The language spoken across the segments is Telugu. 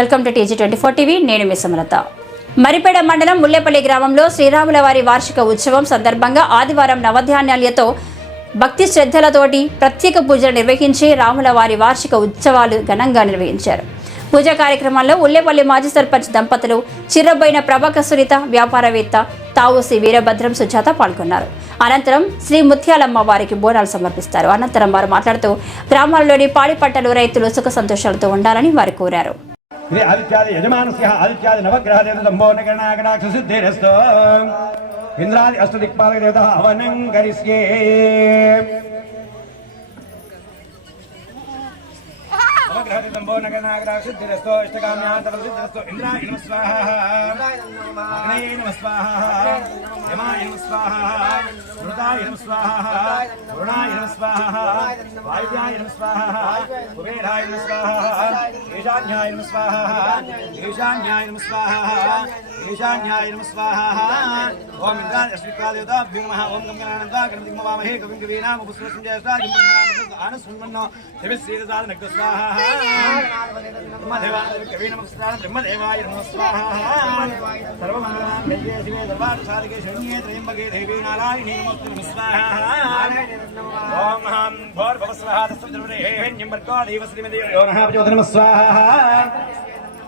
Welcome to TG twenty four TV. నేను మీ సమలత. మరిపేడ మండలం ముల్లేపల్లి గ్రామంలో శ్రీరాముల వారి వార్షిక ఉత్సవం సందర్భంగా ఆదివారం నవధాన్యాలతో భక్తి శ్రద్ధలతోటి ప్రత్యేక పూజలు నిర్వహించి రాముల వారి వార్షిక ఉత్సవాలు ఘనంగా నిర్వహించారు. పూజా కార్యక్రమంలో ఉల్లేపల్లి మాజీ సర్పంచ్ దంపతులు చిర్రబోయిన ప్రభాక సునీత వ్యాపారవేత్త తావుసి వీరభద్రం సుజాత పాల్గొన్నారు. అనంతరం శ్రీ ముత్యాలమ్మ వారికి బోనాలు సమర్పిస్తారు. అనంతరం వారు మాట్లాడుతూ గ్రామాల్లోని పాడి పంటలు రైతులు సుఖ సంతోషాలతో ఉండాలని వారు కోరారు. ఇది ఆదిత్యాది యజమానస్య ఆదిత్యాది నవగ్రహదేవ సంభోనగణాగణాక్ష సిద్ధిరస్తో ఇంద్రాది అష్ట దిక్పాలక దేవత హవనం కరిష్యే నవగ్రహదేవ సంభోనగణాగణాక్ష సిద్ధిరస్తో ఇష్టకామ్యాంతర సిద్ధిరస్తో ఇంద్రాయ నమ స్వాహ. అగ్నయే నమ స్వాహ. యమాయ నమ స్వాహ. మృతాయ నమ స్వాహ. వరుణాయ నమ స్వాహ. వాయువ్యాయ నమ స్వాహ. కుబేరాయ నమ స్వాహ. ఈశాన్యాయ నమ స్వాహ. ఈశాన్యాయ నమ స్వాహ. ఈశాన్యాయ నమ స్వాహ ఓం ఇంద్రాయ అశ్వికాదేవతాభ్యో ఓం గంగనానంద గణపతి కవిం కవీనామ పుష్పస్యం జ్యేష్ఠా నగ్ధ స్వాహ కవీ నమస్కారం బ్రహ్మదేవాయ నమ స్వాహ సర్వమంగళాన్ వెంకటే శివే సర్వార్థ సాధికే శరణ్యే త్రయంబకే దేవీ నారాయణీ నమస్తే నమ స్వాహ ఓం హం వర్గో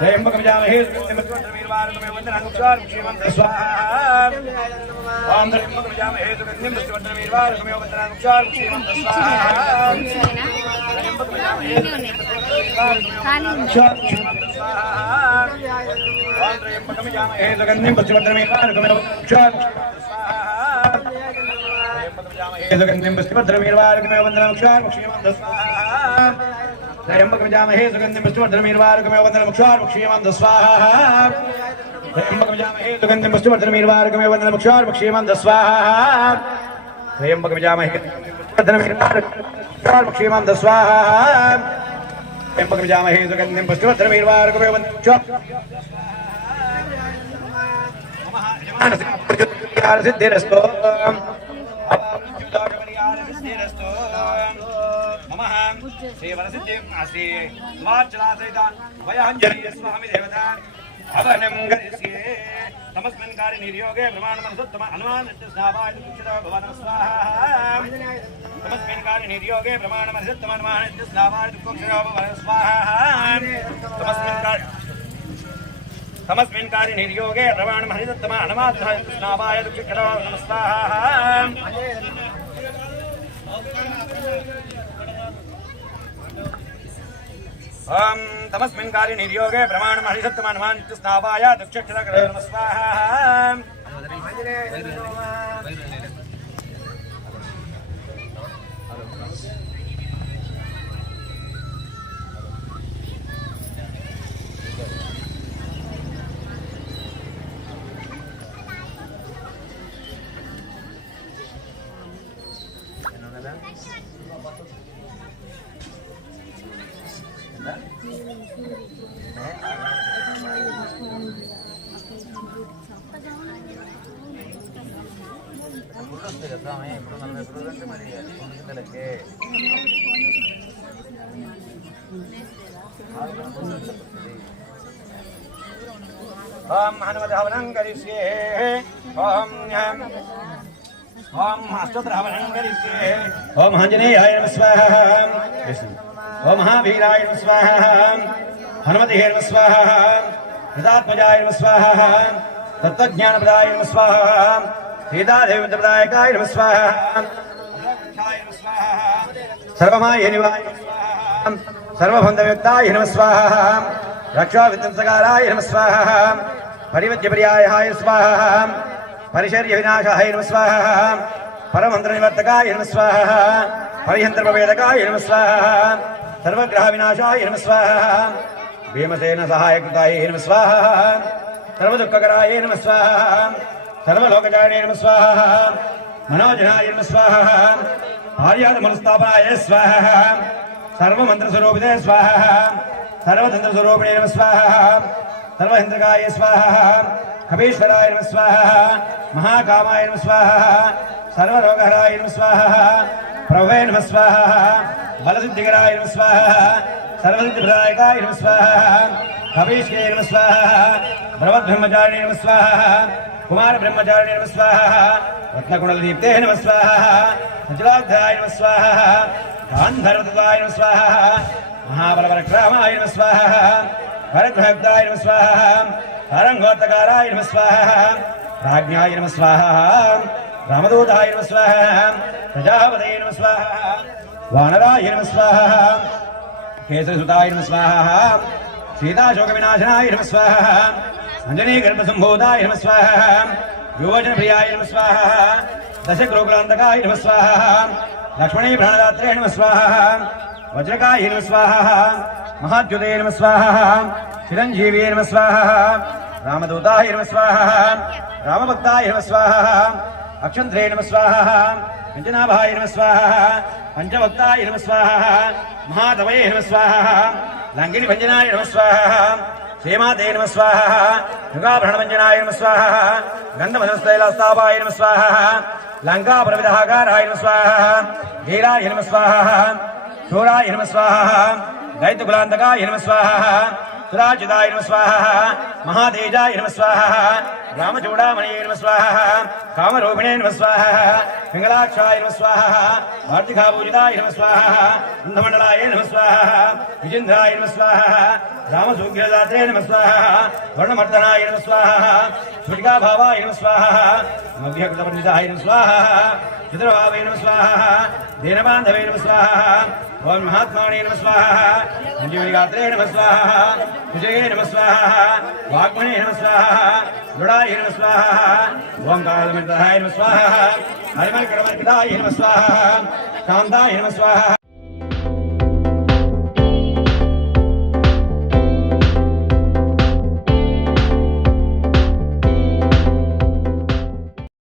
त्र्यम्बकमिजामहे सुगन्धिमित्रवीरवारतमे वन्दनानुक्षारुक्षेमं स्वाहा ॐ त्र्यम्बकमिजामहे सुगन्धिमित्रवीरवारतमे वन्दनानुक्षारुक्षेमं स्वाहा त्र्यम्बकमिजामहे सुगन्धिमित्रवीरवारतमे वन्दनानुक्षारुक्षेमं स्वाहा स्वाहा त्रयम्बकमिजामहे सुगन्धिं पुष्टिवर्धनमीर्वारुकमेवन्दनमुक्षार्वक्षीयमां दस्वाहा त्रयम्बकमिजामहे सुगन्धिं पुष्टिवर्धनमीर्वारुकमेव वन्दनमुक्षार्वक्षीयमां दस्वाहा त्रयम्बकमिजामहे वर्धनमीर्वारुकमेवक्षीयमां दस्वाहा त्रयम्बकमिजामहे सुगन्धिं पुष्टिवर्धनमीर्वारुकमेव सिद्धिरस्तु सिद्धिरस्तु नमः। श्रीवरसिद्धिं श्री वाचलासहितान् वयहञ्जरीयस्वामि देवतान् अवनङ्गरिष्ये तमस्मिन् कार्य निर्योगे ब्रह्माणमनुसुत्तम अनुमानस्नावायुचितो भवान् स्वाहा। तमस्मिन् कार्य निर्योगे ब्रह्माणमनुसुत्तम अनुमानस्नावायुचितो भवान् स्वाहा। तमस्मिन् कार्य तमस्मिन् कार्य निर्योगे रवाणमहरिदत्तम अनुमात्मः कृष्णावाय दुःखिकरो नमस्वाहा ॐ तमस्मिन् काले निर्योगे प्रमाणमहिषत्तमनुमान् इत्यस्नापाय दक्षक्षरकरणमस्वाहा కుక్షిత భవన స్వాహా ఓం తమస్మిన్ కార్య నిర్యోగే ప్రమాణం హరిసత్తమనుమానిత్య స్నావాయ దక్షక్షర స్వాహా ఓం హనుమతి హవనం కరిష్యే ఓం ఓం అష్టోత్తర హవనం కరిష్యే ఓం ఆంజనేయాయ నమ స్వాహ ఓ మహావీరాయ స్వాహ హనుమతి హే స్వాహ హృదాత్మజాయ స్వాహ తత్వజ్ఞానప్రదాయ నమ స్వాహ సీతాదేవప్రదాయకాయ నమ స్వాహ సర్వమాయ నివాయ సర్వబంధయుక్తాయ నమ స్వాహ రక్షావిధ్వంసకారాయ నమ స్వాహ పరివద్యపర్యాయ స్వాహ పరిచర్య వినాశాయ నమ స్వాహ పరమంత్ర నివర్తకాయ నమ స్వాహ పరిహంత్రపవేదకాయ నమ స్వాహ సర్వగ్రహ వినాశాయ నమ స్వాహ. భీమసేన సహాయకృతాయ నమ స్వాహ. సర్వదుఃఖకరాయ నమ స్వాహ. సర్వలోకచారిణే నమ స్వాహ. మనోజనాయ నమ స్వాహ. పార్యాదమనుస్థాపనాయ స్వాహ. సర్వమంత్రస్వరూపితే స్వాహ. సర్వతంత్రస్వరూపిణే నమ స్వాహ. సర్వహింద్రకాయ స్వాహ. కపీశ్వరాయ నమ స్వాహ. మహాకామాయ నమ స్వాహ. సర్వరోగహరాయ నమ స్వాహ. ప్రభవే నమ స్వాహ బలసిద్ధికరాయ నమ స్వాహ సర్వసిద్ధిప్రదాయకాయ నమ స్వాహ కవీశ్వరే నమ స్వాహ బ్రహ్మచారిణే నమ స్వాహ కుమార బ్రహ్మచారిణే నమ స్వాహ రత్నకుణదీప్తే నమ స్వాహ సజలాధ్యాయ నమ స్వాహ గాంధర్వతత్వాయ నమ స్వాహ మహాబలవరక్రామాయ నమ స్వాహ వరగ్రహబ్దాయ నమ స్వాహ తరంగోత్తకారాయ నమ స్వాహ రాజ్ఞాయ నమ స్వాహ रामदूताय नमः स्वाहा प्रजापतये वानराय नमः केसरसुताय नमः सीताशोकविनाशनाय नमः अञ्जनीगर्भसम्भूताय नमः स्वाहा युवजनप्रियाय नमः स्वाहा दशक्रोकुलान्तकाय नमः स्वाहा वज्रकाय नमः स्वाहा महाद्युते नमः स्वाहा चिरञ्जीवे नमः स्वाहा रामदूताय नमः स्वाहा रामभक्ताय नमः स्वाहा అక్షంత్రే నమ స్వాహ పంచనాభాయ నమ స్వాహ పంచవక్తాయ నమ స్వాహ మహాతవయే నమ స్వాహ లంగిని భంజనాయ నమ స్వాహ శ్రీమాతే నమ స్వాహ యుగాభరణభంజనాయ నమ స్వాహ గంధమనస్తైలస్తాపాయ నమ స్వాహ లంకాపరవిధాకారాయ నమ స్వాహ ధీరాయ నమ స్వాహ శూరాయ నమ స్వాహ దైత్యకులాంతకాయ నమ స్వాహ సురాజితాయ నమ స్వాహ మహాతేజాయ నమ స్వాహ రామచూడామణి నమ స్వాహ కామరూపిణే నమ స్వాహ పింగళాక్షాయ నమ స్వాహ వార్తికాపూజితాయ నమ స్వాహ కుంభమండలాయ నమ స్వాహ విజేంద్రాయ నమ స్వాహ రామసూగ్రదాత్రే నమ స్వాహ వర్ణమర్దనాయ నమ స్వాహ స్ఫటికాభావాయ నమ స్వాహ మధ్యకృతపండితాయ నమ స్వాహ చిత్రభావే నమ స్వాహ దీనబాంధవే నమ స్వాహ ఓం మహాత్మానే నమ స్వాహ మంజుగాత్రే నమ స్వాహ విజయే నమ స్వాహ వాగ్మనే నమ స్వాహ దృఢాయ నమ స్వాహ ఓంకారమితాయ నమ స్వాహ హరిమల్కడమర్కితాయ నమ స్వాహ కాంతాయ నమ స్వాహ